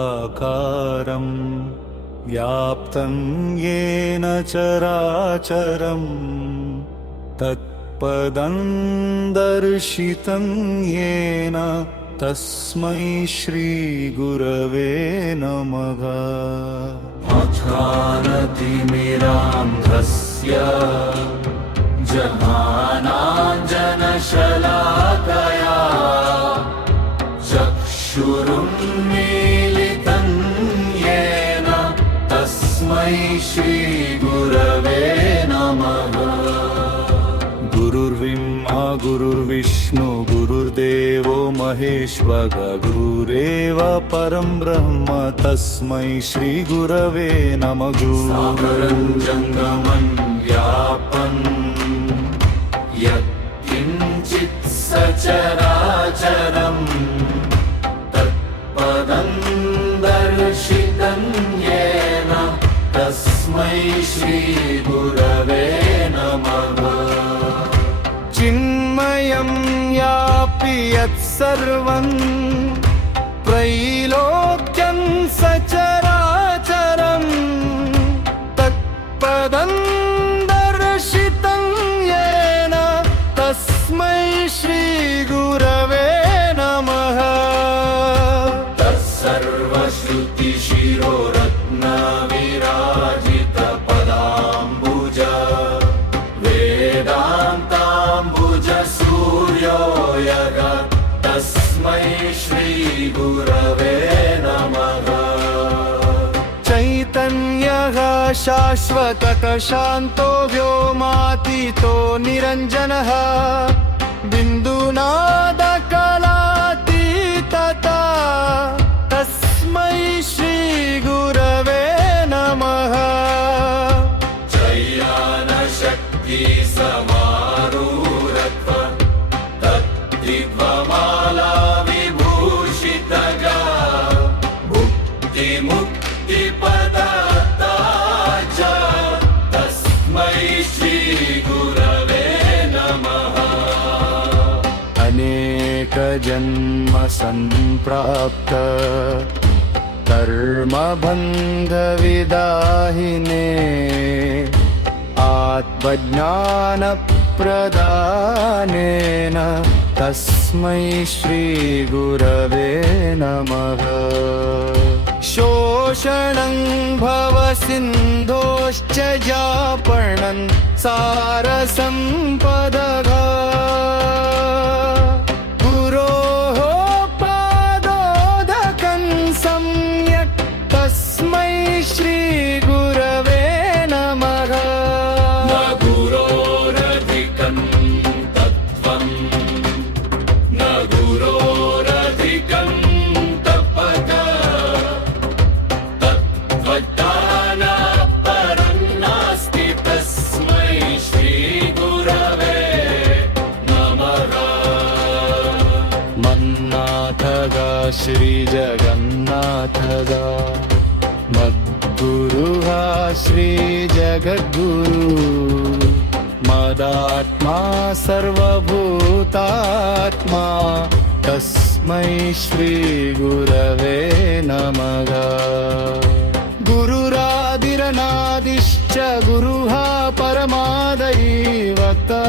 अखण्डमण्डलाकारं व्याप्तं येन चराचरं तत्पदं दर्शितं येन तस्मै श्रीगुरवे नमः। अज्ञानतिमिरान्धस्य ज्ञानाञ्जनशलाकया चक्षुरुन्मीलितं येन तस्मै श्रीगुरवे नमः। गुरुर्ब्रह्मा गुरुर्विष्णु गुरुर्देवो महेश्वर गुरुरेव परं ब्रह्म तस्मै श्रीगुरवे नमः। सागरं जङ्गमं व्यापं यत्किञ्चित् सचराचरं तत्पदं दर्शितं येन तस्मै श्रीगुरवे नमः। चिन्मयं यापि यत्सर्वं त्रैलोक्यं सचराचरं तत्पदं दर्शितं येन तस्मै श्रीगुरवे नमः। तत्सर्वश्रुतिशिरोरत्नविराजितपदाम्बुज वेदान्ताम्बुज सूर्यो यः तस्मै श्रीगुरवे नमः। चैतन्यः शाश्वतः शान्तो व्योमातीतो निरञ्जनः बिन्दुनादकलातीतता तस्मै श्रीगुरवे नमः। जयानशक्तिसमारूढत्व तद्दिव्यमाला विभूषितगा भुक्तिमुक्तिपदाता च तस्मै श्रीगुरवे नमः। अनेकजन्म सम्प्राप्त कर्मबन्धविदाहिने आत्मज्ञानप्रदानेन तस्मै श्रीगुरवे नमः। शोषणं भवसिन्धोश्च जापणं सारसम्पदगा गुरोः पादोदकं सम्यक् तस्मै श्रीगुरवे नमः। न गुरोरधिकं तत्त्वं न गुरोरधिकं तपः तत्त्वज्ञानात्परं नास्ति तस्मै श्रीगुरवे नमः। मन्नाथगा श्रीजगन्नाथगा मद्गुरुः श्रीजगद्गुरु मदात्मा सर्वभूतात्मा तस्मै श्रीगुरवे नमः। गुरुरादिरनादिश्च गुरुः परमादैवता